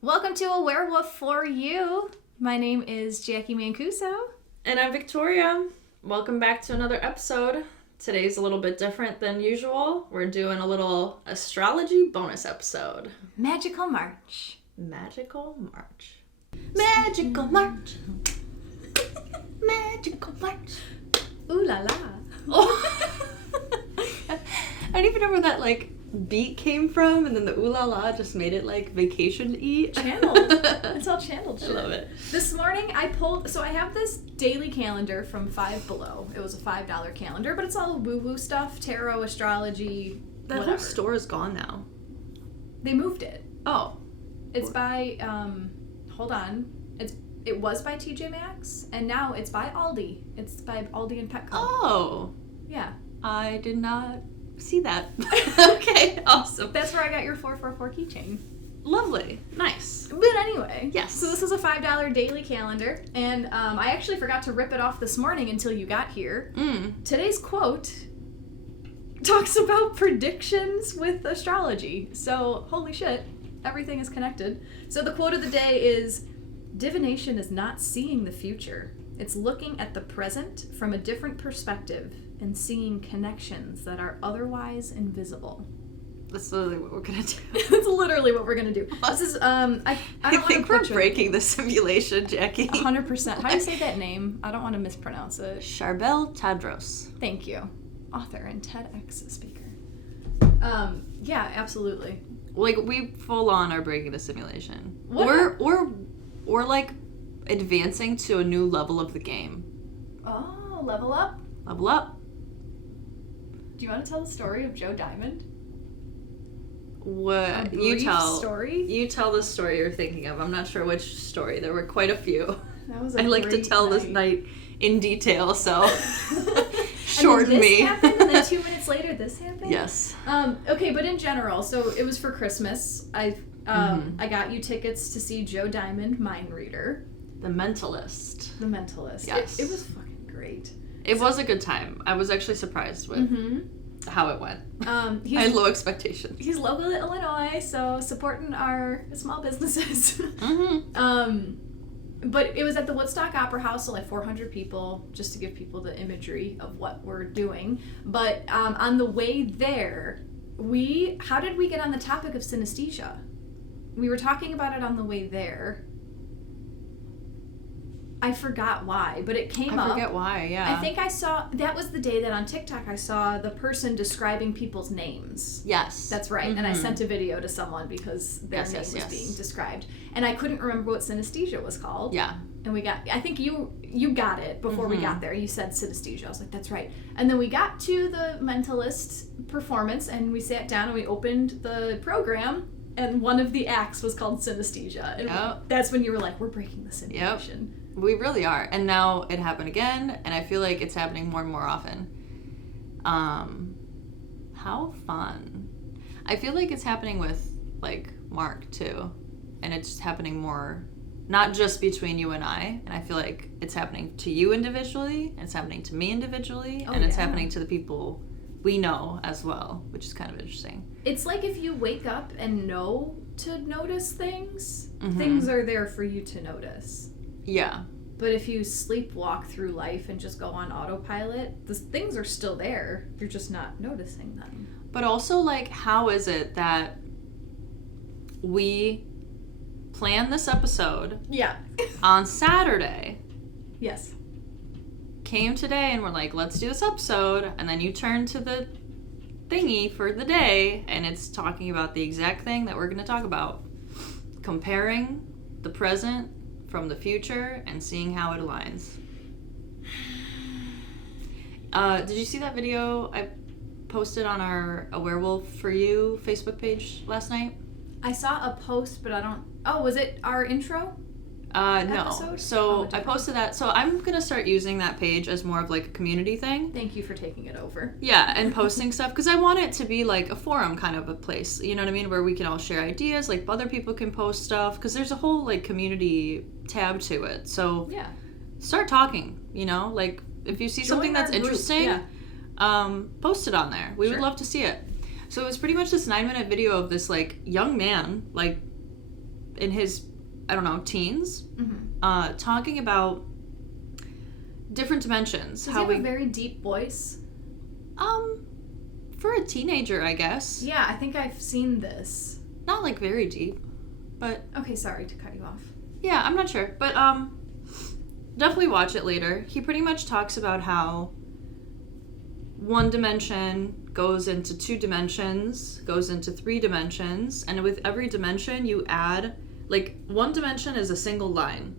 Welcome to AwareWolf for you. My name is Jacqui Mancuso. And I'm Viktoryia. Welcome back to another episode. Today's a little bit different than usual. We're doing a little astrology bonus episode. Magical March. Magical March. Magical March. Magical March. Ooh la la. Oh. I don't even know where that beat came from, and then the ooh la la just made it vacation-y. Channeled. It's all channeled shit. I love it. This morning I have this daily calendar from Five Below. It was a $5 calendar, but it's all woo-woo stuff, tarot, astrology, That whatever. whole store is gone now. They moved it. Oh. It's by, hold on. It was by TJ Maxx, and now it's by Aldi. It's by Aldi and Petco. Oh. Yeah. I did not see that. Okay, awesome. That's where I got your 444 keychain. Lovely. Nice. But anyway. Yes. So this is a $5 daily calendar, and I actually forgot to rip it off this morning until you got here. Today's quote talks about predictions with astrology. So, holy shit, everything is connected. So the quote of the day is, "Divination is not seeing the future. It's looking at the present from a different perspective and seeing connections that are otherwise invisible." That's literally what we're gonna do. That's literally what we're gonna do. This is I think we're breaking the simulation, Jacqui. 100%. How do you say that name? I don't want to mispronounce it. Charbel Tadros. Thank you. Author and TEDx speaker. Yeah, absolutely. We full on are breaking the simulation. What? Or advancing to a new level of the game. Oh, level up. Level up. Do you want to tell the story of Joe Diamond? What? A brief story? You tell the story you're thinking of. I'm not sure which story. There were quite a few. That was a I like to great tell night. this night in detail, so shorten me. And then this happened, and then 2 minutes later this happened? Yes. Okay, but in general, so it was for Christmas. I got you tickets to see Joe Diamond, Mind Reader. The Mentalist. The Mentalist. Yes. It was fucking great. It was a good time. I was actually surprised with how it went. I had low expectations. He's local to Illinois, so supporting our small businesses. But it was at the Woodstock Opera House, so 400 people, just to give people the imagery of what we're doing. But on the way there, how did we get on the topic of synesthesia? We were talking about it on the way there. I forgot why, but it came up. I forget why, yeah. I think that was the day that on TikTok I saw the person describing people's names. Yes. That's right. And I sent a video to someone because their name was being described. And I couldn't remember what synesthesia was called. Yeah. And I think you got it before we got there. You said synesthesia. I was like, that's right. And then we got to the Mentalist performance and we sat down and we opened the program and one of the acts was called synesthesia. And that's when you were like, we're breaking the simulation. Yep. We really are. And now it happened again, and I feel like it's happening more and more often. How fun. I feel like it's happening with, Mark, too. And it's happening more, not just between you and I feel like it's happening to you individually, and it's happening to me individually, and it's happening to the people we know as well, which is kind of interesting. It's like if you wake up and know to notice things, things are there for you to notice. Yeah. But if you sleepwalk through life and just go on autopilot, the things are still there. You're just not noticing them. But also, how is it that we planned this episode on Saturday? Yes. Came today and we're like, let's do this episode. And then you turn to the thingy for the day and it's talking about the exact thing that we're going to talk about. Comparing the present from the future and seeing how it aligns. Did you see that video I posted on our AwareWolf for You Facebook page last night? I saw a post, but I don't... Oh, was it our intro? No. Episode? So I posted that. So I'm going to start using that page as more of a community thing. Thank you for taking it over. Yeah, and posting stuff. Because I want it to be a forum kind of a place. You know what I mean? Where we can all share ideas. Other people can post stuff. Because there's a whole community tab to it. So yeah, start talking, if you see something that's interesting, post it on there. We would love to see it. So it was pretty much this 9-minute video of this young man in his, I don't know, teens, talking about different dimensions. Does he have a very deep voice? For a teenager, I guess. Yeah, I think I've seen this. Not like very deep, but... Okay, sorry to cut you off. Yeah, I'm not sure, but definitely watch it later. He pretty much talks about how one dimension goes into 2 dimensions, goes into 3 dimensions, and with every dimension you add, like, 1 dimension is a single line.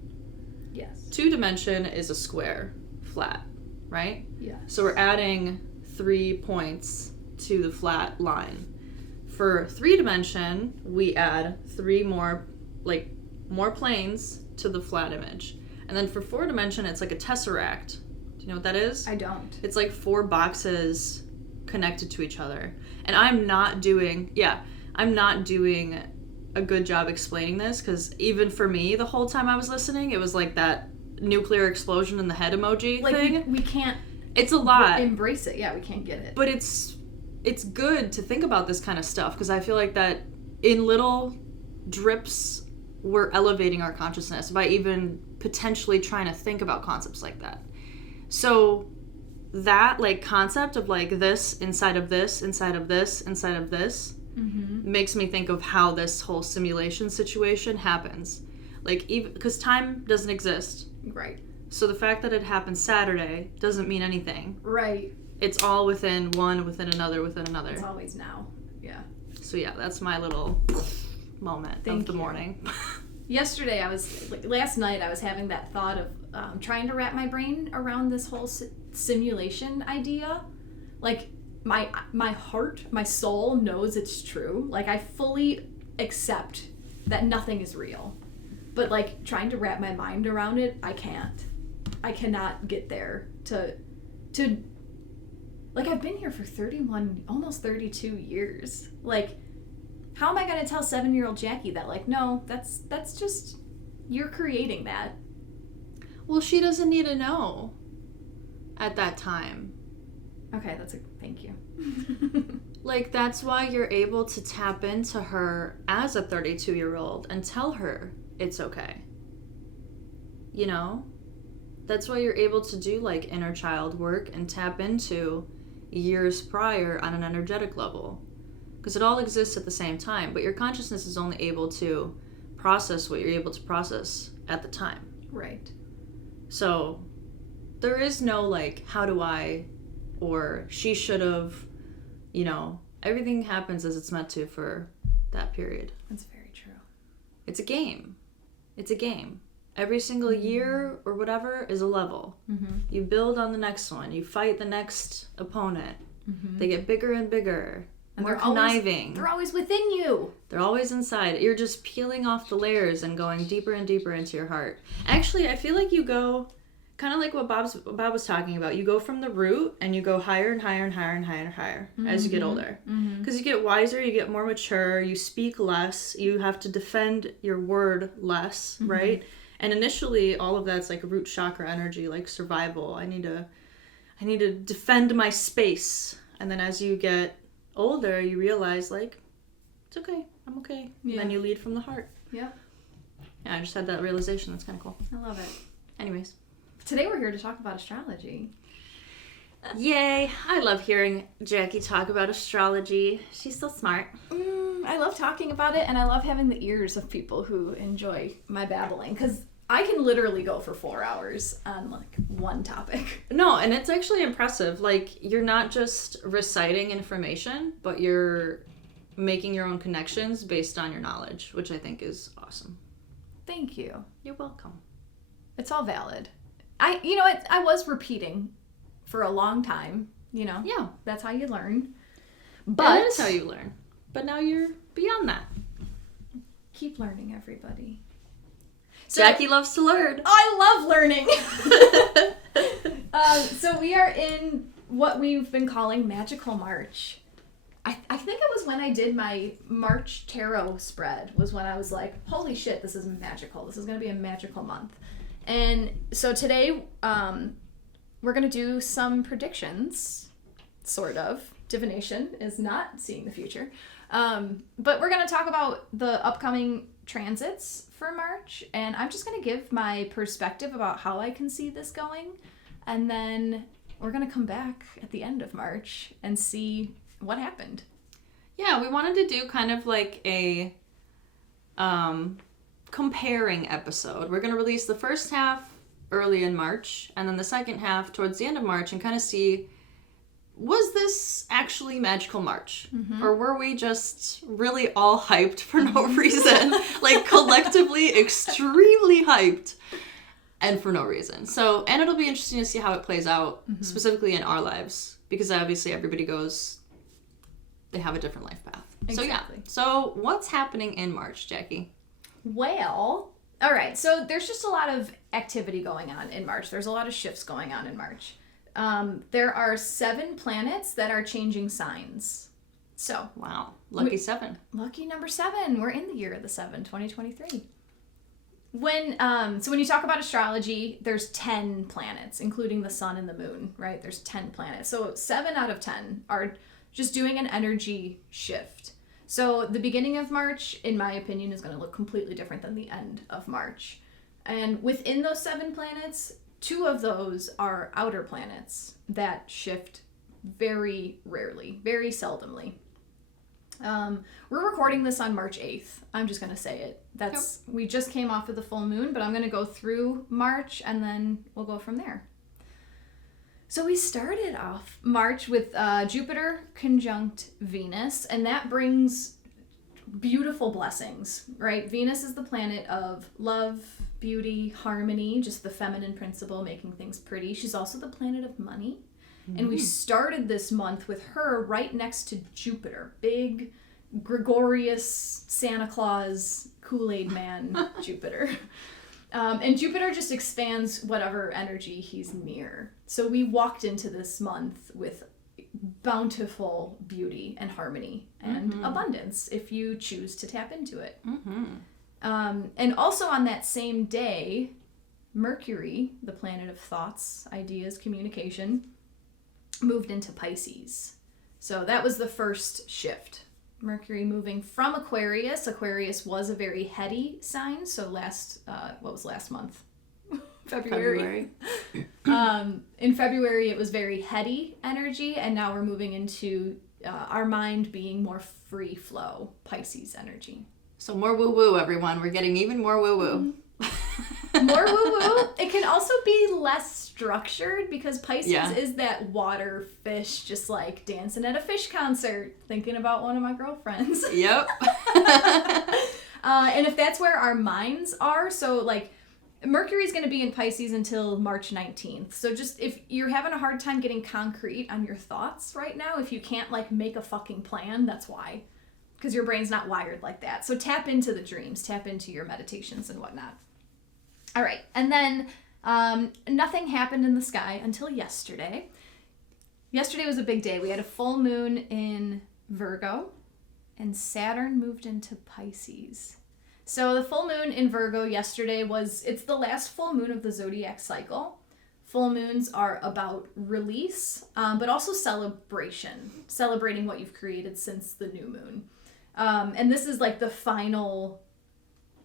Yes. 2 dimension is a square, flat, right? Yeah. So we're adding 3 points to the flat line. For 3 dimension, we add 3 more planes to the flat image. And then for 4 dimension, it's like a tesseract. Do you know what that is? I don't. It's like 4 boxes connected to each other. And I'm not doing a good job explaining this, because even for me, the whole time I was listening, it was like that nuclear explosion in the head emoji thing. We can't... It's a lot. Embrace it. Yeah, we can't get it. But it's good to think about this kind of stuff, because I feel like that in little drips, we're elevating our consciousness by even potentially trying to think about concepts like that. So that, like, concept of, like, this inside of this, inside of this, inside of this, makes me think of how this whole simulation situation happens. Like, even because time doesn't exist. Right. So the fact that it happened Saturday doesn't mean anything. Right. It's all within one, within another, within another. It's always now. Yeah. So yeah, that's my little moment of the morning. Yesterday, last night, I was having that thought of trying to wrap my brain around this whole simulation idea. Like, my heart, my soul knows it's true. Like, I fully accept that nothing is real. But, like, trying to wrap my mind around it, I can't. I cannot get there to like, I've been here for 31, almost 32 years. Like, how am I going to tell 7-year-old Jacqui that, like, no, that's just, you're creating that. Well, she doesn't need to know at that time. Okay, thank you. Like, that's why you're able to tap into her as a 32-year-old and tell her it's okay. You know? That's why you're able to do, like, inner child work and tap into years prior on an energetic level. Because it all exists at the same time, but your consciousness is only able to process what you're able to process at the time. Right. So there is no, like, how do I, or she should have, you know, everything happens as it's meant to for that period. That's very true. It's a game. It's a game. Every single year or whatever is a level. Mm-hmm. You build on the next one. You fight the next opponent. Mm-hmm. They get bigger and bigger. And more conniving. They're always within you. They're always inside. You're just peeling off the layers and going deeper and deeper into your heart. Actually, I feel like you go, kind of like what Bob was talking about. You go from the root and you go higher and higher and higher and higher and higher as you get older. Because you get wiser, you get more mature, you speak less, you have to defend your word less, right? And initially, all of that's like root chakra energy, like survival. I need to defend my space. And then as you get older, you realize, like, it's okay. I'm okay. Yeah. And then you lead from the heart. Yeah. Yeah, I just had that realization. That's kind of cool. I love it. Anyways. Today we're here to talk about astrology. Yay. I love hearing Jacqui talk about astrology. She's so smart. I love talking about it, and I love having the ears of people who enjoy my babbling, because I can literally go for 4 hours on, like, one topic. No, and it's actually impressive. Like, you're not just reciting information, but you're making your own connections based on your knowledge, which I think is awesome. Thank you. You're welcome. It's all valid. I was repeating for a long time, you know? Yeah. That's how you learn. But that is how you learn. But now you're beyond that. Keep learning, everybody. So, Jacqui loves to learn. I love learning. So we are in what we've been calling Magical March. I think it was when I did my March tarot spread was when I was like, holy shit, this is magical. This is going to be a magical month. And so today we're going to do some predictions, sort of. Divination is not seeing the future. But we're going to talk about the upcoming transits for March, and I'm just going to give my perspective about how I can see this going, and then we're going to come back at the end of March and see what happened. Yeah, we wanted to do kind of like a comparing episode. We're going to release the first half early in March, and then the second half towards the end of March, and kind of see, was this actually magical March? Or were we just really all hyped for no reason? Like, collectively extremely hyped and for no reason. So, and it'll be interesting to see how it plays out, specifically in our lives, because obviously everybody goes, they have a different life path. Exactly. So, yeah. So, what's happening in March, Jacqui? Well, all right. So, there's just a lot of activity going on in March. There's a lot of shifts going on in March. There are 7 planets that are changing signs. So, wow, lucky 7. Lucky number 7. We're in the year of the 7, 2023. When you talk about astrology, there's 10 planets, including the sun and the moon, right? There's 10 planets. So 7 out of 10 are just doing an energy shift. So the beginning of March, in my opinion, is going to look completely different than the end of March. And within those 7 planets, 2 of those are outer planets that shift very rarely, very seldomly. We're recording this on March 8th. I'm just going to say it. We just came off of the full moon, but I'm going to go through March and then we'll go from there. So we started off March with Jupiter conjunct Venus, and that brings beautiful blessings, right? Venus is the planet of love, beauty, harmony, just the feminine principle, making things pretty. She's also the planet of money. And we started this month with her right next to Jupiter. Big, gregarious, Santa Claus, Kool-Aid man Jupiter. And Jupiter just expands whatever energy he's near. So we walked into this month with bountiful beauty and harmony and abundance if you choose to tap into it. And also on that same day, Mercury, the planet of thoughts, ideas, communication, moved into Pisces. So that was the first shift. Mercury moving from Aquarius. Aquarius was a very heady sign. So last month? February. In February, it was very heady energy, and now we're moving into our mind being more free flow, Pisces energy. So more woo-woo, everyone. We're getting even more woo-woo. More woo-woo. It can also be less structured because Pisces is that water fish, just like dancing at a fish concert, thinking about one of my girlfriends. Yep. And if that's where our minds are, so like Mercury's going to be in Pisces until March 19th. So just if you're having a hard time getting concrete on your thoughts right now, if you can't like make a fucking plan, that's why. Because your brain's not wired like that. So tap into the dreams, tap into your meditations and whatnot. All right, and then nothing happened in the sky until yesterday. Yesterday was a big day. We had a full moon in Virgo, and Saturn moved into Pisces. So the full moon in Virgo yesterday it's the last full moon of the zodiac cycle. Full moons are about release, but also celebration, celebrating what you've created since the new moon. And this is like the final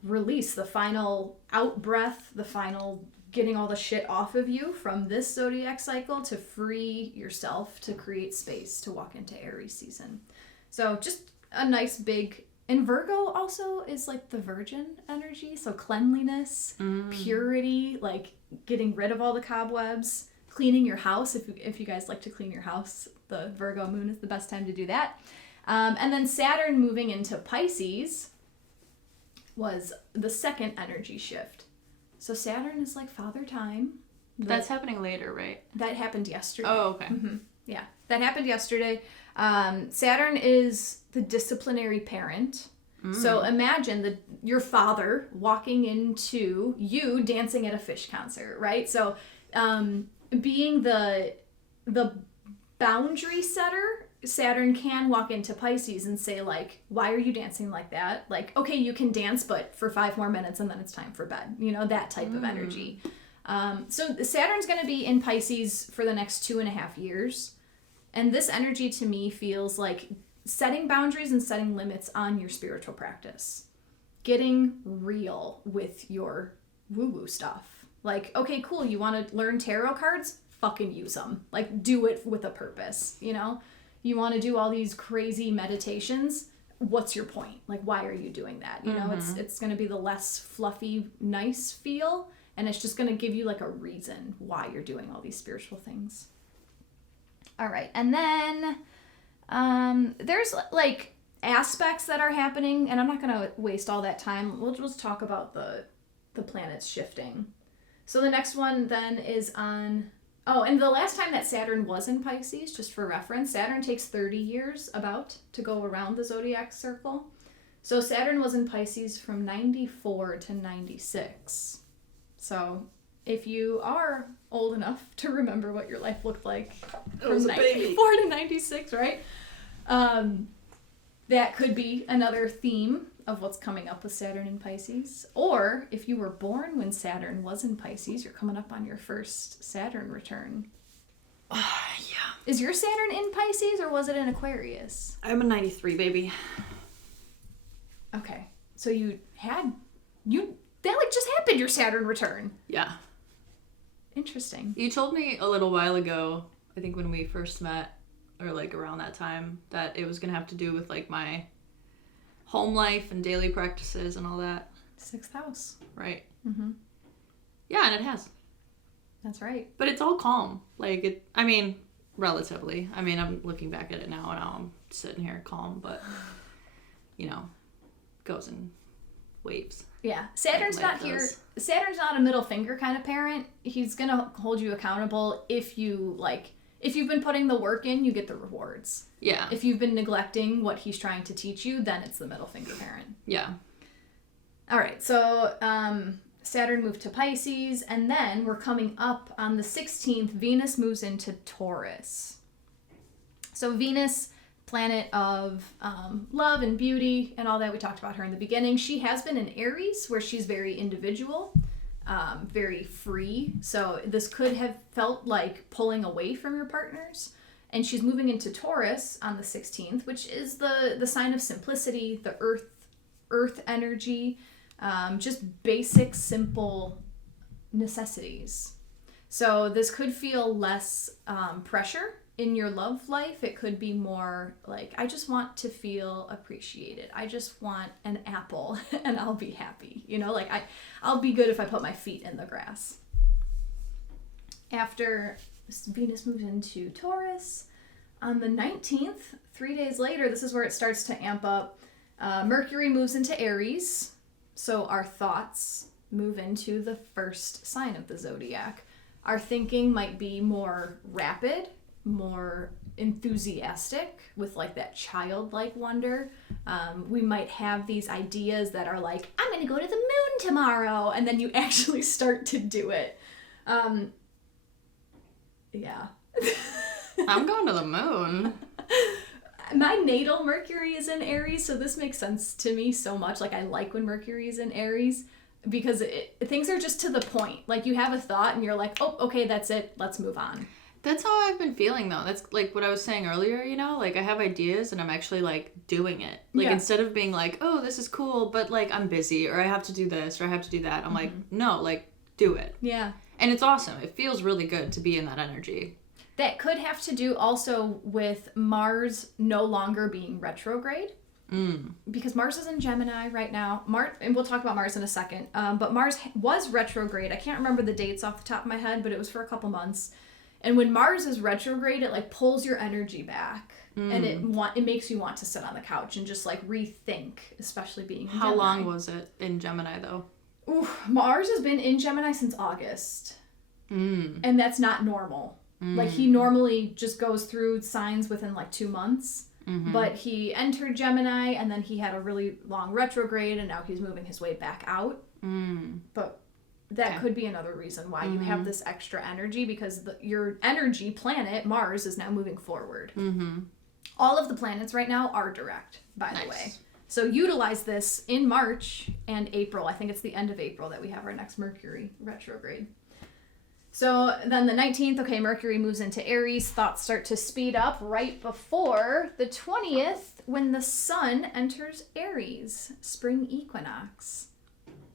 release, the final out breath, the final getting all the shit off of you from this zodiac cycle to free yourself to create space to walk into Aries season. So just a nice big, and Virgo also is like the virgin energy, so cleanliness, purity, like getting rid of all the cobwebs, cleaning your house. If you guys like to clean your house, the Virgo moon is the best time to do that. And then Saturn moving into Pisces was the second energy shift. So Saturn is like father time. That's happening later, right? That happened yesterday. Oh, okay. Yeah, that happened yesterday. Saturn is the disciplinary parent. So imagine your father walking into you dancing at a fish concert, right? So being the boundary setter, Saturn can walk into Pisces and say, like, why are you dancing like that? Like, okay, you can dance, but for 5 more minutes and then it's time for bed. You know, that type of energy. So Saturn's going to be in Pisces for the next 2.5 years. And this energy to me feels like setting boundaries and setting limits on your spiritual practice. getting real with your woo-woo stuff. Like, okay, cool, you want to learn tarot cards? Fucking use them. Like, do it with a purpose, you know? You want to do all these crazy meditations? What's your point? Like, why are you doing that? You know, it's going to be the less fluffy, nice feel, and it's just going to give you like a reason why you're doing all these spiritual things. All right, and then there's like aspects that are happening, and I'm not going to waste all that time. We'll just talk about the planets shifting. So the next one then is on... Oh, and the last time that Saturn was in Pisces, just for reference, Saturn takes 30 years about to go around the zodiac circle. So Saturn was in Pisces from 94 to 96. So if you are old enough to remember what your life looked like from 94 to 96, right? That could be another theme of what's coming up with Saturn in Pisces. Or if you were born when Saturn was in Pisces, you're coming up on your first Saturn return. Yeah. Is your Saturn in Pisces or was it in Aquarius? I'm a 93 baby. Okay. So that like just happened, your Saturn return. Yeah. Interesting. You told me a little while ago, I think when we first met, or like around that time, that it was going to have to do with like my home life and daily practices and all that. 6th house. Right. Mm-hmm. Yeah, and it has. That's right. But it's all calm. Like, relatively. I'm looking back at it now and now I'm sitting here calm, but, goes in waves. Yeah. Saturn's not here. Saturn's not a middle finger kind of parent. He's going to hold you accountable if you've been putting the work in, you get the rewards. Yeah. If you've been neglecting what he's trying to teach you, then it's the middle finger parent. Yeah. All right. So Saturn moved to Pisces, and then we're coming up on the 16th. Venus moves into Taurus. So Venus, planet of love and beauty and all that. We talked about her in the beginning. She has been in Aries, where she's very individual. Very free. So this could have felt like pulling away from your partners. And she's moving into Taurus on the 16th, which is the sign of simplicity, the earth energy, just basic, simple necessities. So this could feel less pressure in your love life. It could be more like, I just want to feel appreciated. I just want an apple and I'll be happy. Like I'll be good if I put my feet in the grass. After Venus moves into Taurus, on the 19th, 3 days later, this is where it starts to amp up. Mercury moves into Aries. So our thoughts move into the first sign of the zodiac. Our thinking might be more rapid, more enthusiastic, with like that childlike wonder. We might have these ideas that are like, I'm gonna go to the moon tomorrow, and then you actually start to do it. Yeah. I'm going to the moon. My natal Mercury is in Aries, so this makes sense to me so much. Like, I like when Mercury is in Aries, because things are just to the point. Like, you have a thought and you're like, oh, okay, that's it, let's move on. That's how I've been feeling, though. That's like what I was saying earlier, like I have ideas and I'm actually like doing it. Like, instead of being like, oh, this is cool, but like I'm busy, or I have to do this, or I have to do that. I'm like, no, like, do it. Yeah. And it's awesome. It feels really good to be in that energy. That could have to do also with Mars no longer being retrograde. Because Mars is in Gemini right now. And we'll talk about Mars in a second. But Mars was retrograde. I can't remember the dates off the top of my head, but it was for a couple months. And when Mars is retrograde, it like pulls your energy back. And it makes you want to sit on the couch and just like rethink, especially being in Gemini. How long was it in Gemini, though? Mars has been in Gemini since August. And that's not normal. Like, he normally just goes through signs within like 2 months. But he entered Gemini, and then he had a really long retrograde, and now he's moving his way back out. But that could be another reason why you have this extra energy, because your energy planet, Mars, is now moving forward. All of the planets right now are direct, by the way. So utilize this in March and April. I think it's the end of April that we have our next Mercury retrograde. So then the 19th, okay, Mercury moves into Aries. Thoughts start to speed up right before the 20th when the sun enters Aries, spring equinox.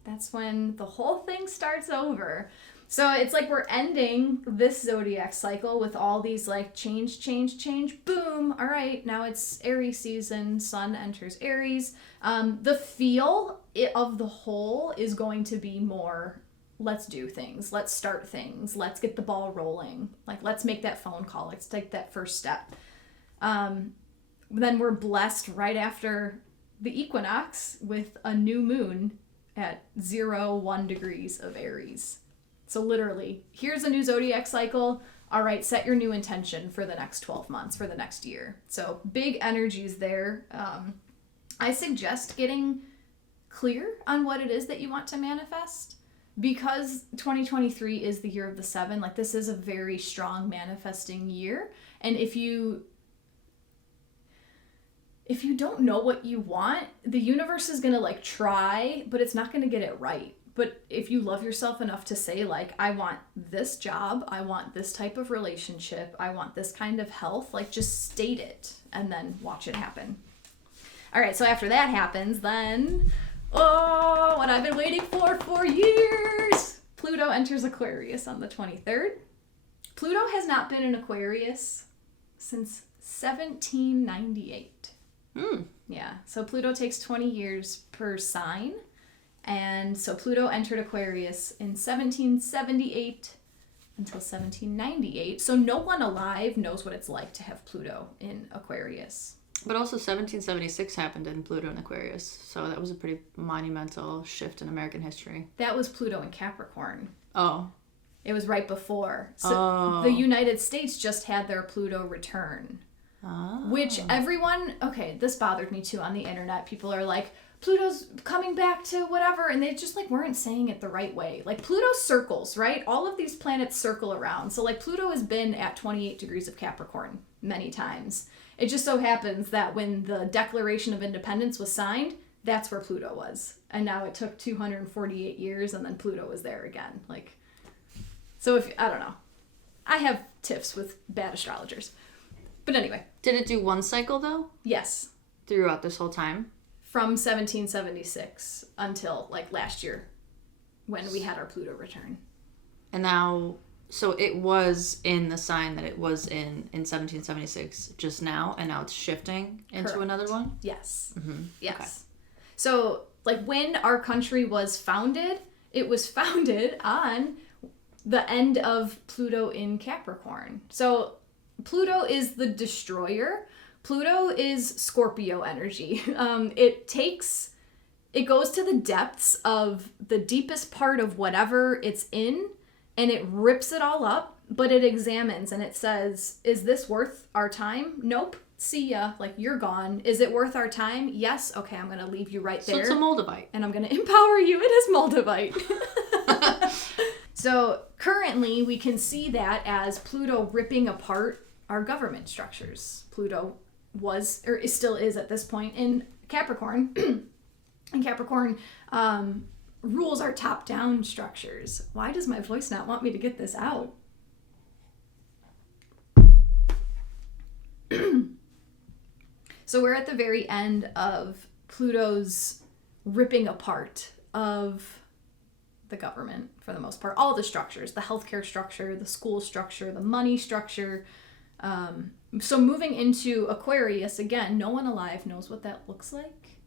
That's when the whole thing starts over. So it's like we're ending this zodiac cycle with all these like change, boom. All right, now it's Aries season, sun enters Aries. The feel of the whole is going to be more, let's do things, let's start things, let's get the ball rolling. Like, let's make that phone call, let's take that first step. Then we're blessed right after the equinox with a new moon at 1 degrees of Aries. So literally, here's a new zodiac cycle. All right, set your new intention for the next 12 months, for the next year. So big energies there. I suggest getting clear on what it is that you want to manifest, because 2023 is the year of the 7. Like, this is a very strong manifesting year. And if you don't know what you want, the universe is going to like try, but it's not going to get it right. But if you love yourself enough to say, like, I want this job, I want this type of relationship, I want this kind of health, like, just state it and then watch it happen. All right, so after that happens, then, what I've been waiting for years, Pluto enters Aquarius on the 23rd. Pluto has not been in Aquarius since 1798. Yeah, so Pluto takes 20 years per sign. And so Pluto entered Aquarius in 1778 until 1798. So no one alive knows what it's like to have Pluto in Aquarius. But also 1776 happened in Pluto in Aquarius. So that was a pretty monumental shift in American history. That was Pluto in Capricorn. Oh. It was right before. So the United States just had their Pluto return. Oh. Which everyone, okay, this bothered me too on the internet. People are like, Pluto's coming back to whatever, and they just like weren't saying it the right way. Like, Pluto circles, right? All of these planets circle around. So like Pluto has been at 28 degrees of Capricorn many times. It just so happens that when the Declaration of Independence was signed, that's where Pluto was. And now it took 248 years, and then Pluto was there again. Like, so if, I don't know. I have tiffs with bad astrologers. But anyway. Did it do one cycle though? Yes. Throughout this whole time? From 1776 until like last year when we had our Pluto return. And now, so it was in the sign that it was in 1776 just now, and now it's shifting into Correct. Another one? Yes. Mm-hmm. Yes. Okay. So like when our country was founded, it was founded on the end of Pluto in Capricorn. So Pluto is the destroyer. Pluto is Scorpio energy. It goes to the depths of the deepest part of whatever it's in, and it rips it all up, but it examines and it says, is this worth our time? Nope. See ya. Like, you're gone. Is it worth our time? Yes. Okay, I'm going to leave you right there. So it's a Moldavite. And I'm going to empower you. It is Moldavite. So currently we can see that as Pluto ripping apart our government structures. Pluto was, or still is at this point, in Capricorn. And Capricorn rules our top-down structures. Why does my voice not want me to get this out? So we're at the very end of Pluto's ripping apart of the government, for the most part. All the structures, the healthcare structure, the school structure, the money structure. So moving into Aquarius, again, no one alive knows what that looks like.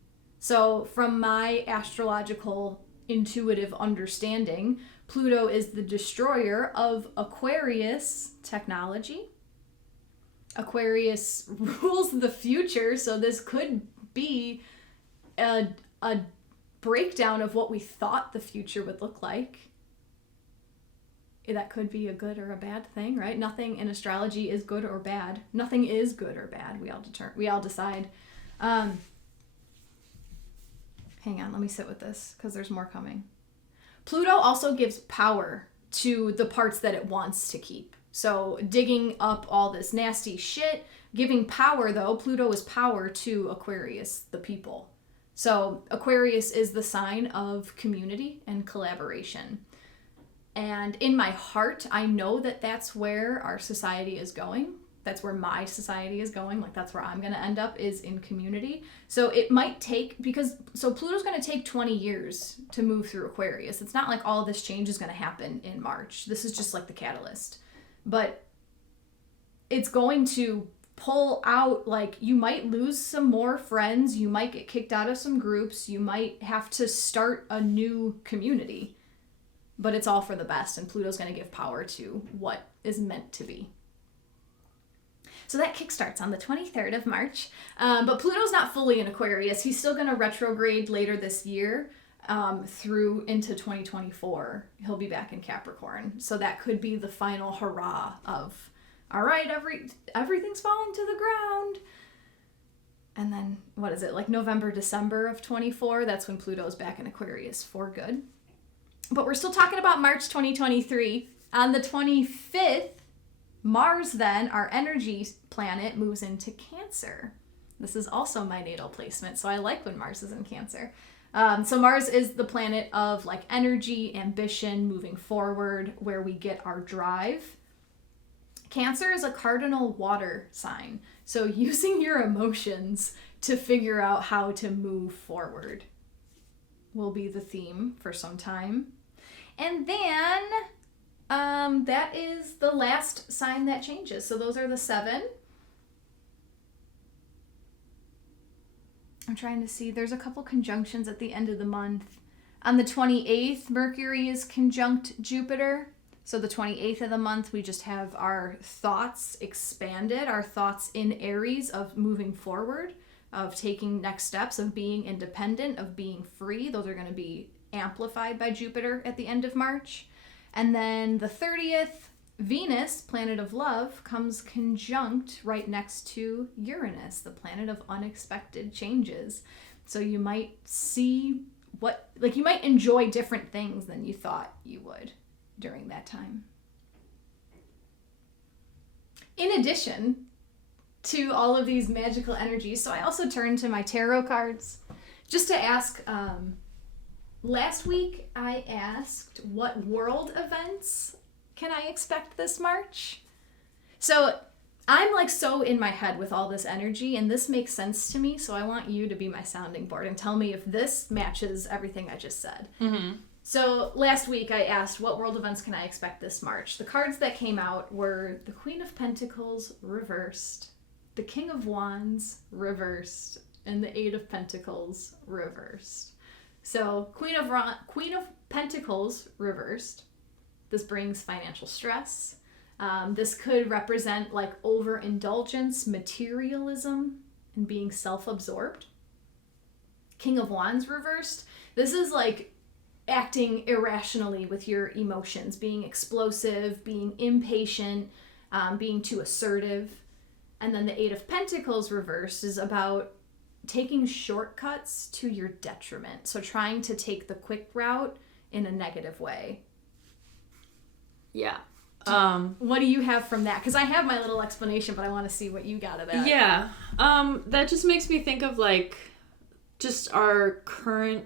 So from my astrological intuitive understanding, Pluto is the destroyer of Aquarius technology. Aquarius rules the future, so this could be a breakdown of what we thought the future would look like. That could be a good or a bad thing, right? Nothing in astrology is good or bad. Nothing is good or bad. We all decide. Hang on, let me sit with this because there's more coming. Pluto also gives power to the parts that it wants to keep. So digging up all this nasty shit, giving power though, Pluto is power to Aquarius, the people. So Aquarius is the sign of community and collaboration. And in my heart, I know that that's where our society is going. That's where my society is going. Like, that's where I'm going to end up, is in community. So it might take, so Pluto's going to take 20 years to move through Aquarius. It's not like all this change is going to happen in March. This is just like the catalyst. But it's going to pull out, like, you might lose some more friends. You might get kicked out of some groups. You might have to start a new community. But it's all for the best, and Pluto's going to give power to what is meant to be. So that kickstarts on the 23rd of March. But Pluto's not fully in Aquarius. He's still going to retrograde later this year through into 2024. He'll be back in Capricorn. So that could be the final hurrah of, all right, everything's falling to the ground. And then, what is it, like November, December of 24? That's when Pluto's back in Aquarius for good. But we're still talking about March 2023. On the 25th, Mars then, our energy planet, moves into Cancer. This is also my natal placement, so I like when Mars is in Cancer. So Mars is the planet of like energy, ambition, moving forward, where we get our drive. Cancer is a cardinal water sign, so using your emotions to figure out how to move forward will be the theme for some time. And then that is the last sign that changes. So those are the 7. I'm trying to see. There's a couple conjunctions at the end of the month. On the 28th, Mercury is conjunct Jupiter. So the 28th of the month, we just have our thoughts expanded, our thoughts in Aries of moving forward, of taking next steps, of being independent, of being free. Those are going to be amplified by Jupiter at the end of March. And then the 30th, Venus, planet of love, comes conjunct right next to Uranus, the planet of unexpected changes. So you might see you might enjoy different things than you thought you would during that time. In addition to all of these magical energies, so I also turned to my tarot cards just to ask. Last week, I asked what world events can I expect this March? So I'm like so in my head with all this energy, and this makes sense to me, so I want you to be my sounding board and tell me if this matches everything I just said. Mm-hmm. So last week, I asked what world events can I expect this March? The cards that came out were the Queen of Pentacles reversed, the King of Wands reversed, and the 8 of Pentacles reversed. So Queen of Pentacles reversed. This brings financial stress. This could represent like overindulgence, materialism, and being self-absorbed. King of Wands reversed. This is like acting irrationally with your emotions, being explosive, being impatient, being too assertive. And then the 8 of Pentacles reversed is about taking shortcuts to your detriment. So trying to take the quick route in a negative way. Yeah. What do you have from that? Because I have my little explanation, but I want to see what you got of that. Yeah. That just makes me think of like just our current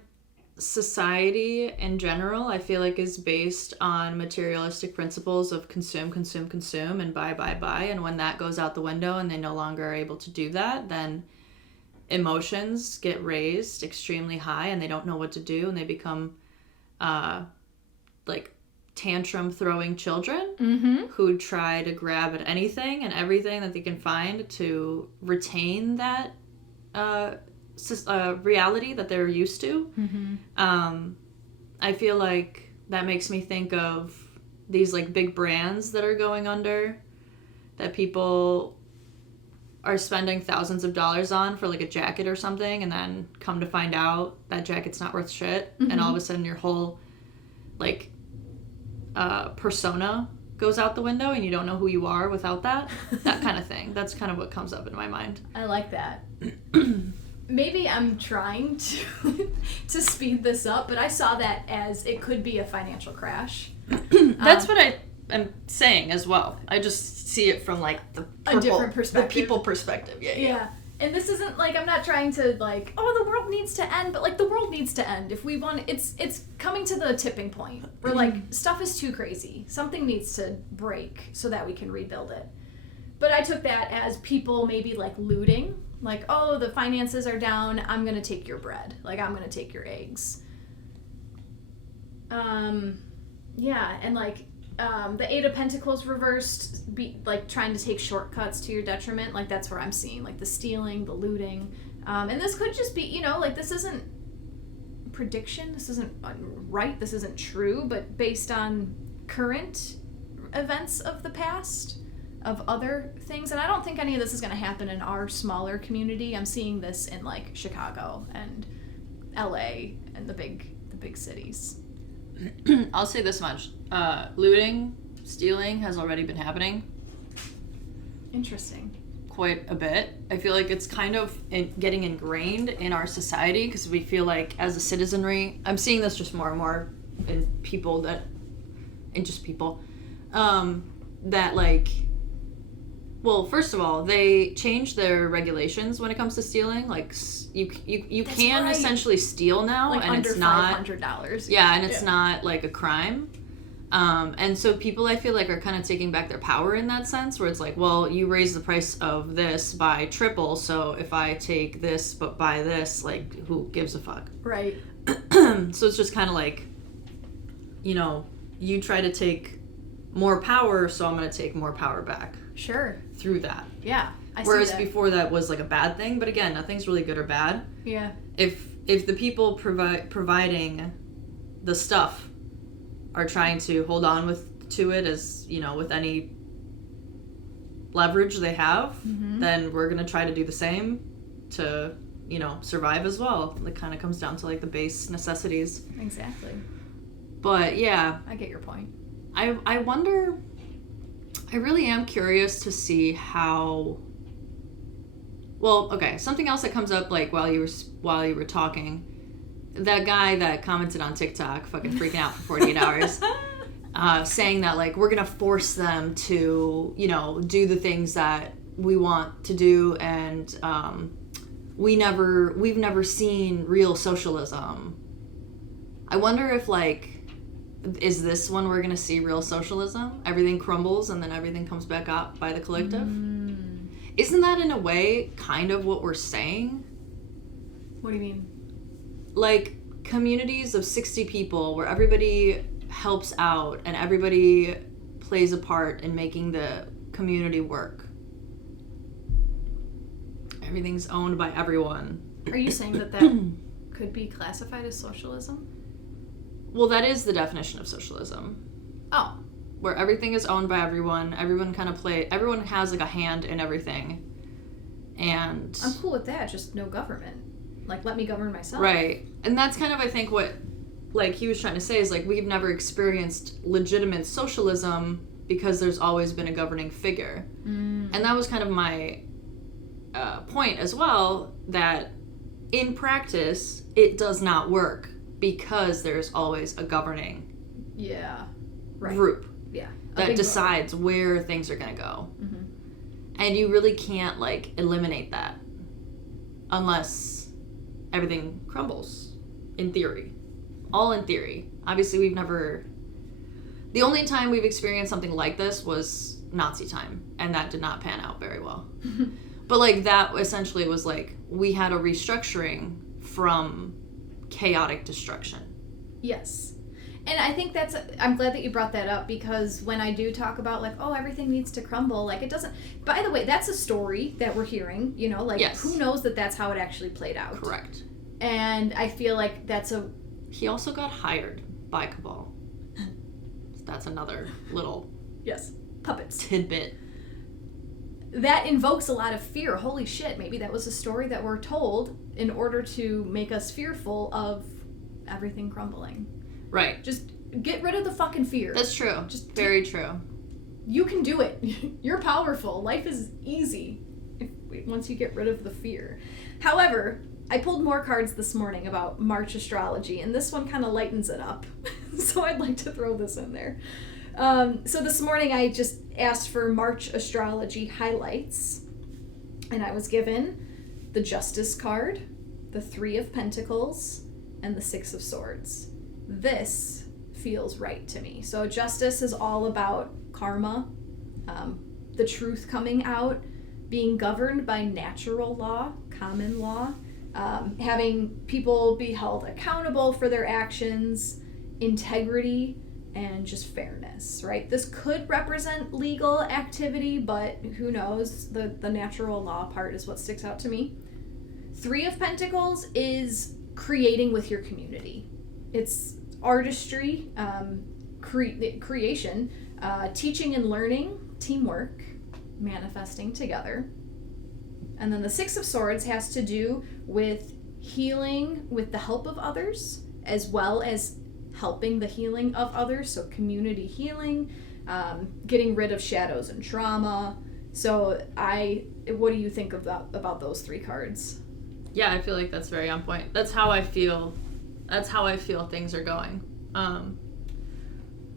society in general. I feel like is based on materialistic principles of consume, and buy. And when that goes out the window and they no longer are able to do that, then emotions get raised extremely high and they don't know what to do, and they become like tantrum throwing children who try to grab at anything and everything that they can find to retain that reality that they're used to. I feel like that makes me think of these like big brands that are going under, that people are spending thousands of dollars on for like a jacket or something, and then come to find out that jacket's not worth shit, and all of a sudden your whole like persona goes out the window and you don't know who you are without that kind of thing. That's kind of what comes up in my mind. I like that. Maybe I'm trying to speed this up, but I saw that as it could be a financial crash. That's what I'm saying as well. I just see it from like a different perspective. The people perspective. Yeah. And this isn't like, I'm not trying to like, oh, the world needs to end, but like the world needs to end if we want. It's coming to the tipping point where like stuff is too crazy. Something needs to break so that we can rebuild it. But I took that as people maybe like looting, like, oh, the finances are down, I'm gonna take your bread, like I'm gonna take your eggs. Yeah, and like the Eight of Pentacles reversed, like trying to take shortcuts to your detriment. Like that's where I'm seeing like the stealing, the looting. And this could just be, you know, like this isn't prediction. This isn't right. This isn't true. But based on current events of the past, of other things. And I don't think any of this is going to happen in our smaller community. I'm seeing this in like Chicago and LA and the big cities. I'll say this much. Looting, stealing has already been happening. Interesting. Quite a bit. I feel like it's kind of getting ingrained in our society because we feel like as a citizenry, I'm seeing this just more and more in people that like, well, first of all, they changed their regulations when it comes to stealing. Like, you can right. essentially steal now, like and it's not $500. Yeah, and it's not like a crime. And so people, I feel like, are kind of taking back their power in that sense, where it's like, well, you raise the price of this by triple, so if I take this but buy this, like, who gives a fuck? Right. So it's just kind of like, you know, you try to take more power, so I'm going to take more power back. Sure. Through that. Yeah. Whereas before that was like a bad thing, but again, nothing's really good or bad. Yeah. If the people providing the stuff are trying to hold on to it as, you know, with any leverage they have, then we're going to try to do the same to, you know, survive as well. It kind of comes down to like the base necessities. Exactly. But yeah. I get your point. I wonder, I really am curious to see how, well, okay, something else that comes up like while you were talking, that guy that commented on TikTok fucking freaking out for 48 hours, saying that like we're gonna force them to, you know, do the things that we want to do, and we've never seen real socialism. I wonder if like, is this when we're gonna see real socialism? Everything crumbles and then everything comes back up by the collective? Isn't that in a way kind of what we're saying? What do you mean? Like communities of 60 people where everybody helps out and everybody plays a part in making the community work. Everything's owned by everyone. Are you saying that could be classified as socialism? Well, that is the definition of socialism. Oh. Where everything is owned by everyone. Everyone has like a hand in everything. And I'm cool with that, just no government. Like, let me govern myself. Right. And that's kind of, I think, what like he was trying to say is like we've never experienced legitimate socialism because there's always been a governing figure. And that was kind of my point as well, that in practice it does not work because there's always a governing group that decides where things are going to go. And you really can't like eliminate that unless everything crumbles, in theory. All in theory. Obviously the only time we've experienced something like this was Nazi time, and that did not pan out very well. But like that essentially was like we had a restructuring from chaotic destruction. Yes. And I think I'm glad that you brought that up, because when I do talk about like, oh, everything needs to crumble, like it doesn't, by the way, that's a story that we're hearing, you know, like who knows that that's how it actually played out. Correct. And I feel like he also got hired by Cabal. That's another little puppets tidbit. That invokes a lot of fear. Holy shit, maybe that was a story that we're told in order to make us fearful of everything crumbling. Right. Just get rid of the fucking fear. That's true. Just very true. You can do it. You're powerful. Life is easy once you get rid of the fear. However, I pulled more cards this morning about March astrology, and this one kind of lightens it up. So I'd like to throw this in there. So this morning I just asked for March astrology highlights, and I was given the Justice card, the Three of Pentacles, and the Six of Swords. This feels right to me. So Justice is all about karma, the truth coming out, being governed by natural law, common law, having people be held accountable for their actions, integrity, and just fairness, right? This could represent legal activity, but who knows? The natural law part is what sticks out to me. Three of Pentacles is creating with your community. It's artistry, creation, teaching and learning, teamwork, manifesting together. And then the Six of Swords has to do with healing with the help of others, as well as helping the healing of others. So community healing, getting rid of shadows and trauma. So what do you think about those three cards? Yeah, I feel like that's very on point. That's how I feel things are going.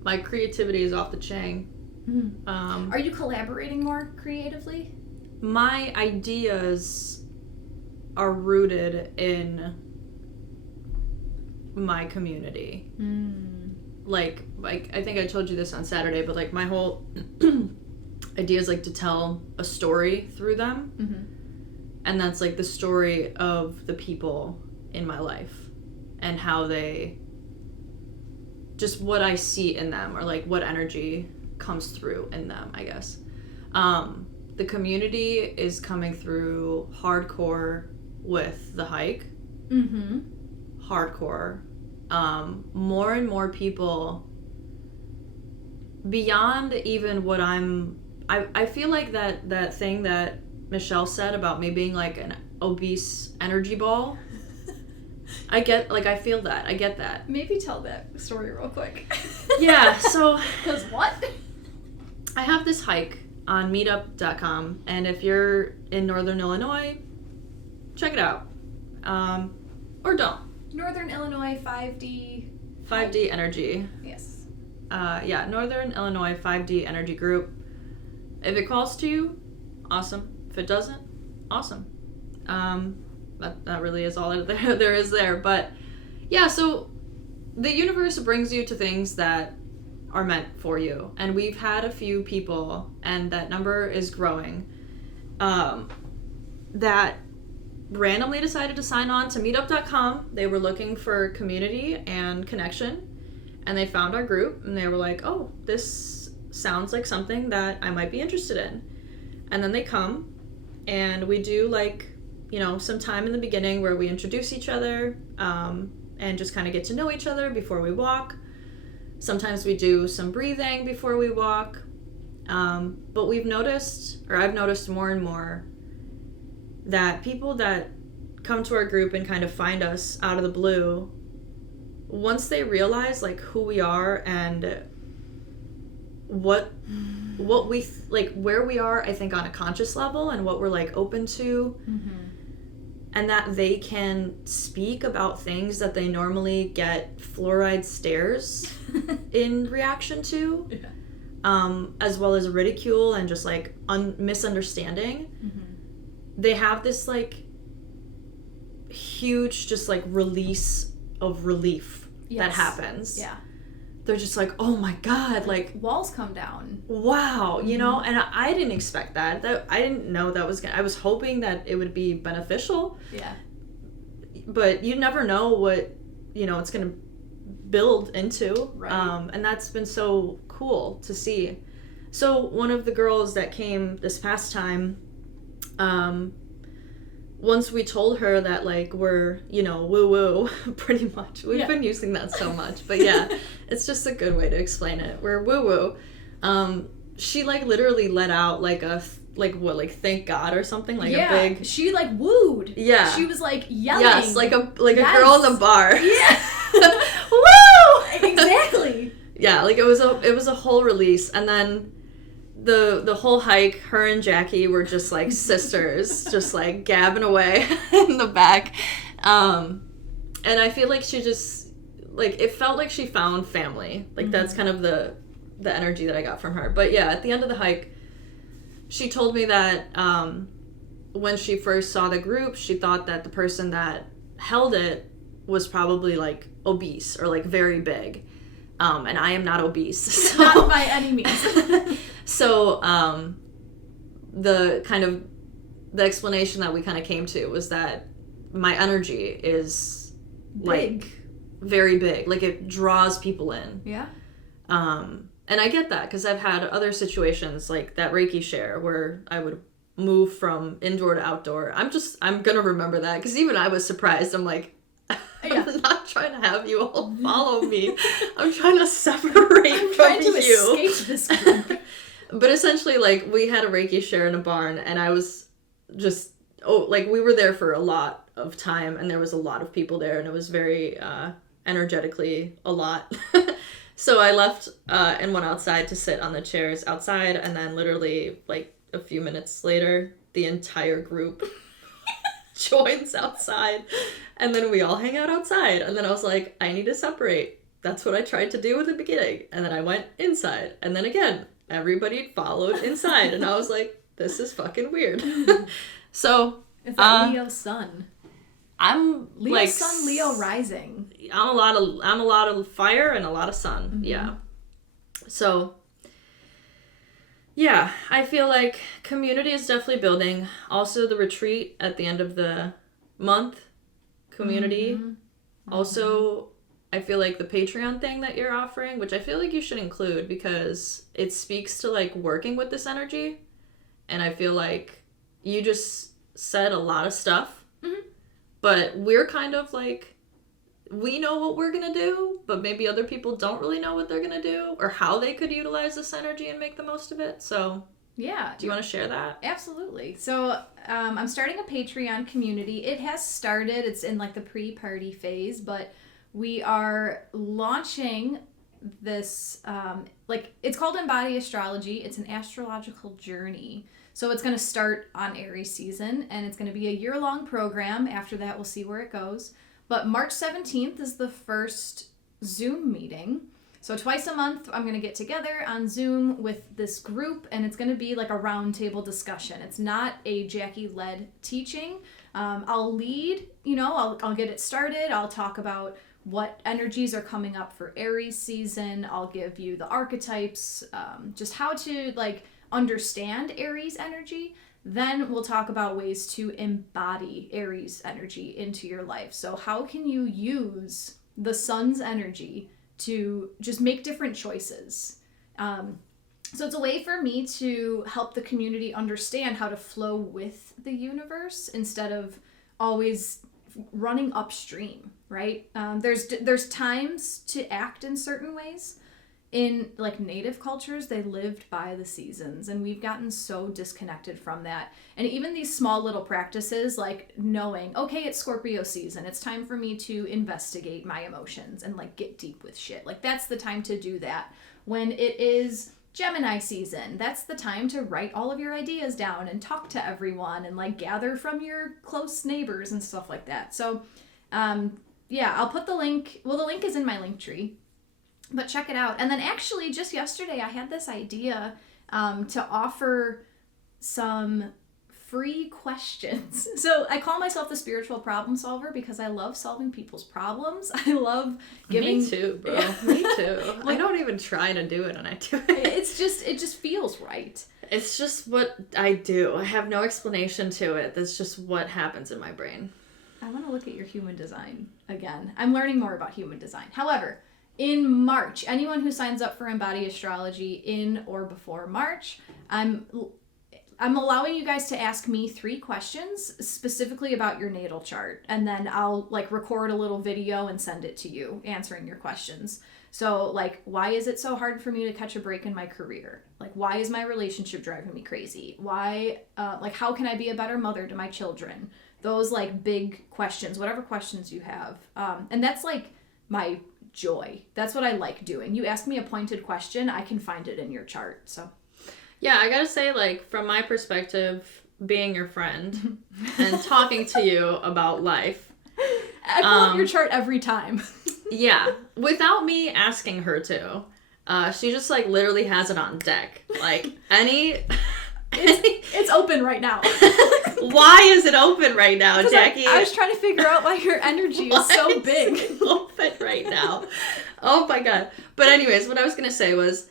My creativity is off the chain. Mm-hmm. Are you collaborating more creatively? My ideas are rooted in my community. Like I think I told you this on Saturday, but like my whole idea is like to tell a story through them. Mm-hmm. And that's like the story of the people in my life and how they, just what I see in them, or like what energy comes through in them, I guess. The community is coming through hardcore with the hike. Mm-hmm. Hardcore. More and more people beyond even what I feel like that thing that Michelle said about me being like an obese energy ball. I feel that. I get that. Maybe tell that story real quick. Yeah, so... Because what? I have this hike on meetup.com, and if you're in Northern Illinois, check it out. Or don't. Northern Illinois 5D... 5D Energy. Yes. Yeah, Northern Illinois 5D Energy Group. If it calls to you, awesome. If it doesn't, awesome. That really is all there is there. But yeah, so the universe brings you to things that are meant for you. And we've had a few people, and that number is growing, that randomly decided to sign on to meetup.com. They were looking for community and connection, and they found our group, and they were like, oh, this sounds like something that I might be interested in. And then they come, and we do like, some time in the beginning where we introduce each other, and just kind of get to know each other before we walk. Sometimes we do some breathing before we walk. But I've noticed more and more that people that come to our group and kind of find us out of the blue, once they realize like who we are and what we like, where we are, I think on a conscious level, and what we're like open to, mm-hmm. and that they can speak about things that they normally get fluoride stares in reaction to, yeah. As well as ridicule and just like misunderstanding. Mm-hmm. They have this like huge just like release of relief, yes. that happens. Yeah. They're just like, oh my God, like walls come down. Wow, mm-hmm. And I didn't expect that. I didn't know that was I was hoping that it would be beneficial. Yeah. But you never know what, it's going to build into. Right. And that's been so cool to see. So one of the girls that came this past time, once we told her that like we're, woo-woo, pretty much. We've been using that so much. But yeah, it's just a good way to explain it. We're woo-woo. She like literally let out like a thank God or something, like a big. She like wooed. Yeah. She was like yelling. Yes, like a girl in the bar. Yeah. Woo! Exactly. Yeah, like it was a whole release, and then the whole hike, her and Jacqui were just like sisters, just like gabbing away in the back, and I feel like she just like, it felt like she found family. Like mm-hmm. that's kind of the energy that I got from her. But yeah, at the end of the hike, she told me that when she first saw the group, she thought that the person that held it was probably like obese or like very big. And I am not obese. So, not by any means. So the explanation that we kind of came to was that my energy is like very big. Like it draws people in. Yeah. And I get that because I've had other situations like that Reiki share where I would move from indoor to outdoor. I'm going to remember that because even I was surprised. I'm like, I'm not trying to have you all follow me. I'm trying to separate from trying to you. escape this group. But essentially, like, we had a Reiki share in a barn, and I was just, we were there for a lot of time, and there was a lot of people there, and it was very energetically a lot. So I left and went outside to sit on the chairs outside, and then literally, like, a few minutes later, the entire group joins outside, and then we all hang out outside, and then I was like, I need to separate. That's what I tried to do in the beginning, and then I went inside, and then again, everybody followed inside, and I was like, this is fucking weird. So it's like Leo sun. I'm Leo like sun, Leo rising. I'm a lot of fire and a lot of sun. Mm-hmm. Yeah. So yeah, I feel like community is definitely building. Also, the retreat at the end of the month, community. Mm-hmm. Also, I feel like the Patreon thing that you're offering, which I feel like you should include because it speaks to like working with this energy. And I feel like you just said a lot of stuff, but we're kind of like, we know what we're going to do, but maybe other people don't really know what they're going to do or how they could utilize this energy and make the most of it. So yeah. Do you want to share that? Absolutely. So I'm starting a Patreon community. It has started. It's in like the pre-party phase, but we are launching this, it's called Embody Astrology. It's an astrological journey. So it's going to start on Aries season, and it's going to be a year-long program. After that, we'll see where it goes. But March 17th is the first Zoom meeting. So twice a month, I'm going to get together on Zoom with this group, and it's going to be like a roundtable discussion. It's not a Jacqui-led teaching. I'll lead, I'll get it started. I'll talk about what energies are coming up for Aries season. I'll give you the archetypes, just how to understand Aries energy. Then we'll talk about ways to embody Aries energy into your life. So how can you use the sun's energy to just make different choices? So it's a way for me to help the community understand how to flow with the universe instead of always running upstream, right? There's times to act in certain ways. In native cultures, they lived by the seasons, and we've gotten so disconnected from that. And even these small little practices, like knowing, okay, it's Scorpio season, it's time for me to investigate my emotions and get deep with shit. That's the time to do that. When it is Gemini season, that's the time to write all of your ideas down and talk to everyone and gather from your close neighbors and stuff like that. So, I'll put the link. Well, the link is in my link tree. But check it out. And then actually just yesterday I had this idea to offer some free questions. So I call myself the spiritual problem solver because I love solving people's problems. I love giving... Me too, bro. Me too. I don't even try to do it and I do it. It just feels right. It's just what I do. I have no explanation to it. That's just what happens in my brain. I want to look at your human design again. I'm learning more about human design. However, in March, anyone who signs up for Embody Astrology in or before March, I'm allowing you guys to ask me 3 questions specifically about your natal chart. And then I'll record a little video and send it to you answering your questions. So why is it so hard for me to catch a break in my career? Why is my relationship driving me crazy? Why, how can I be a better mother to my children? Those big questions, whatever questions you have. And that's my joy. That's what I like doing. You ask me a pointed question, I can find it in your chart. So yeah, I gotta say, from my perspective, being your friend and talking to you about life, I pull up your chart every time. Yeah, without me asking her to. She just literally has it on deck. It's open right now. Why is it open right now, Jacqui? I was trying to figure out why your energy is so big. It's open right now. Oh my god. But anyways, what I was gonna say was,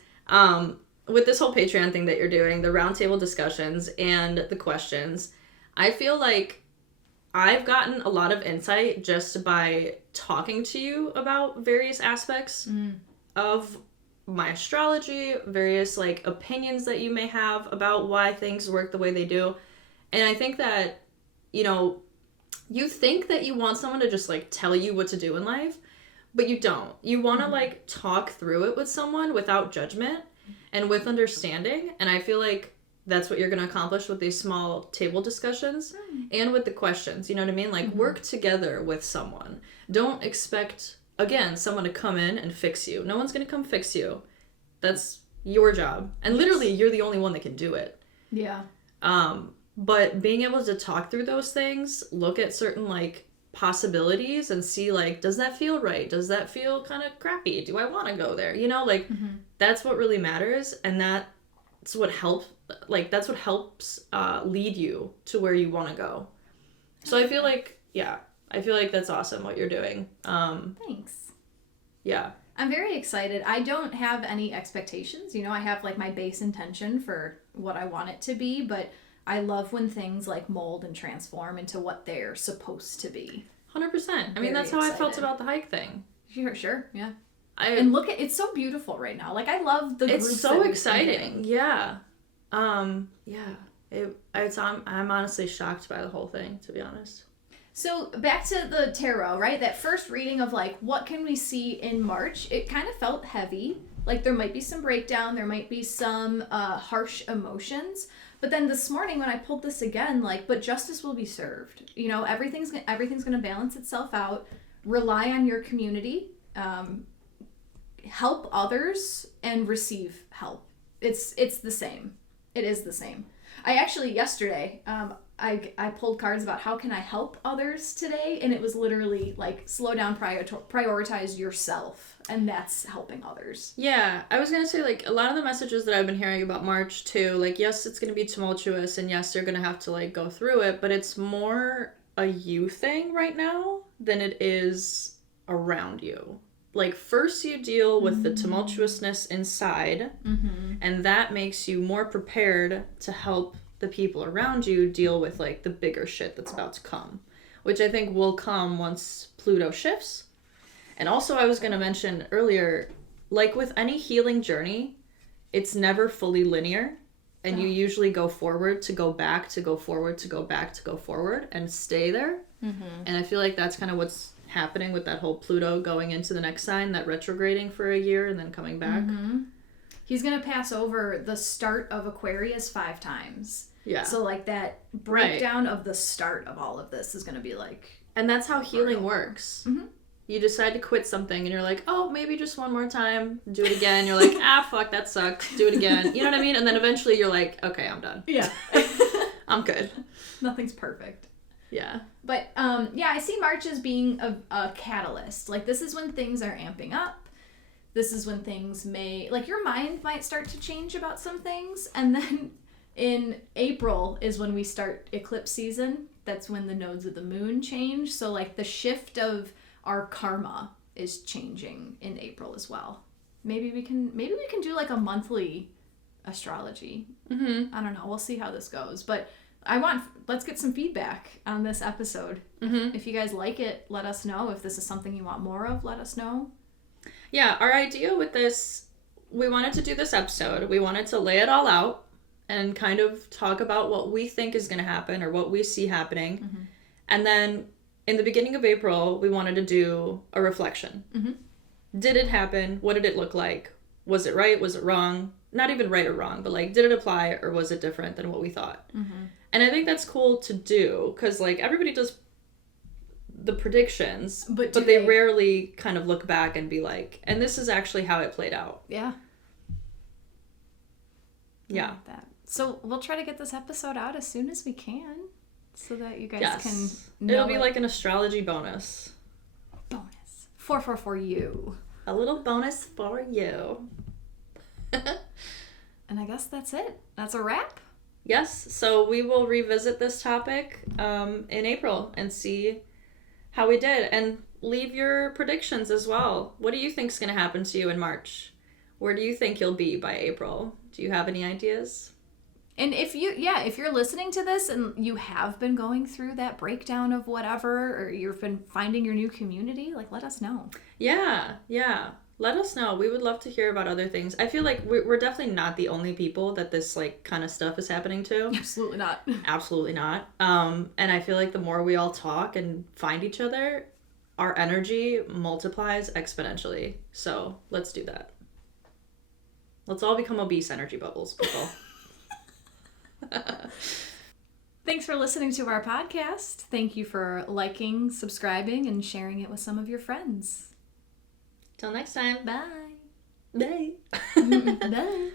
with this whole Patreon thing that you're doing, the roundtable discussions and the questions, I feel like I've gotten a lot of insight just by talking to you about various aspects of my astrology, various like opinions that you may have about why things work the way they do. And I think that, you know, you think that you want someone to just like tell you what to do in life, but you don't. You want to like talk through it with someone without judgment and with understanding. And I feel like that's what you're going to accomplish with these small table discussions and with the questions. You know what I mean? Like work together with someone. Don't expect, again, someone to come in and fix you. No one's going to come fix you. That's your job. And literally, you're the only one that can do it. Yeah. But being able to talk through those things, look at certain like possibilities and see like, does that feel right? Does that feel kind of crappy? Do I want to go there? You know, like that's what really matters. And that's what helps, like that's what helps lead you to where you want to go. So I feel like, I feel like that's awesome what you're doing. Thanks. Yeah. I'm very excited. I don't have any expectations. You know, I have like my base intention for what I want it to be, but I love when things like mold and transform into what they're supposed to be. 100%. I mean, that's how I felt about the hike thing. Sure, yeah. And look at it's so beautiful right now. Like I love the groups. It's so exciting. Yeah. I'm honestly shocked by the whole thing, to be honest. So back to the tarot, right? That first reading of like what can we see in March? It kind of felt heavy. Like there might be some breakdown, there might be some harsh emotions. But then this morning when I pulled this again, like, but justice will be served. You know, everything's going to balance itself out. Rely on your community. Help others and receive help. It's the same. It is the same. I actually yesterday I pulled cards about how can I help others today, and it was literally like slow down, prioritize yourself, and that's helping others. Yeah, I was gonna say like a lot of the messages that I've been hearing about March too, like yes, it's gonna be tumultuous, and yes, you're gonna have to like go through it, but it's more a you thing right now than it is around you. Like first you deal with the tumultuousness inside, and that makes you more prepared to help the people around you deal with like the bigger shit that's about to come, which I think will come once Pluto shifts. And also I was going to mention earlier, like with any healing journey, it's never fully linear, and you usually go forward to go back, to go forward, to go back, to go forward, and stay there. And I feel like that's kind of what's happening with that whole Pluto going into the next sign, that retrograding for a year and then coming back. He's going to pass over the start of Aquarius 5 times. Yeah. So like that breakdown of the start of all of this is going to be like... And that's how healing works. You decide to quit something and you're like, oh, maybe just one more time, do it again. You're like, fuck, that sucked. Do it again. You know what I mean? And then eventually you're like, okay, I'm done. Yeah. I'm good. Nothing's perfect. Yeah. But I see March as being a catalyst. Like this is when things are amping up. This is when things may, like your mind might start to change about some things. And then in April is when we start eclipse season. That's when the nodes of the moon change. So like the shift of our karma is changing in April as well. Maybe we can do like a monthly astrology. I don't know. We'll see how this goes. But let's get some feedback on this episode. If you guys like it, let us know. If this is something you want more of, let us know. Yeah, our idea with this, we wanted to do this episode. We wanted to lay it all out and kind of talk about what we think is going to happen or what we see happening. And then in the beginning of April, we wanted to do a reflection. Did it happen? What did it look like? Was it right? Was it wrong? Not even right or wrong, but like, did it apply or was it different than what we thought? And I think that's cool to do because like everybody does the predictions, but they rarely kind of look back and be like, and this is actually how it played out. Yeah. Yeah. I like that. So we'll try to get this episode out as soon as we can so that you guys can know. It'll be like an astrology bonus. Bonus. For you. A little bonus for you. And I guess that's it. That's a wrap. Yes, so we will revisit this topic in April and see how we did. And leave your predictions as well. What do you think is going to happen to you in March? Where do you think you'll be by April? Do you have any ideas? And if you're listening to this and you have been going through that breakdown of whatever, or you've been finding your new community, like, let us know. Yeah. Let us know. We would love to hear about other things. I feel like we're definitely not the only people that this like kind of stuff is happening to. Absolutely not. Absolutely not. And I feel like the more we all talk and find each other, our energy multiplies exponentially. So let's do that. Let's all become obese energy bubbles, people. Thanks for listening to our podcast. Thank you for liking, subscribing, and sharing it with some of your friends. Till next time. Bye. Bye. Bye.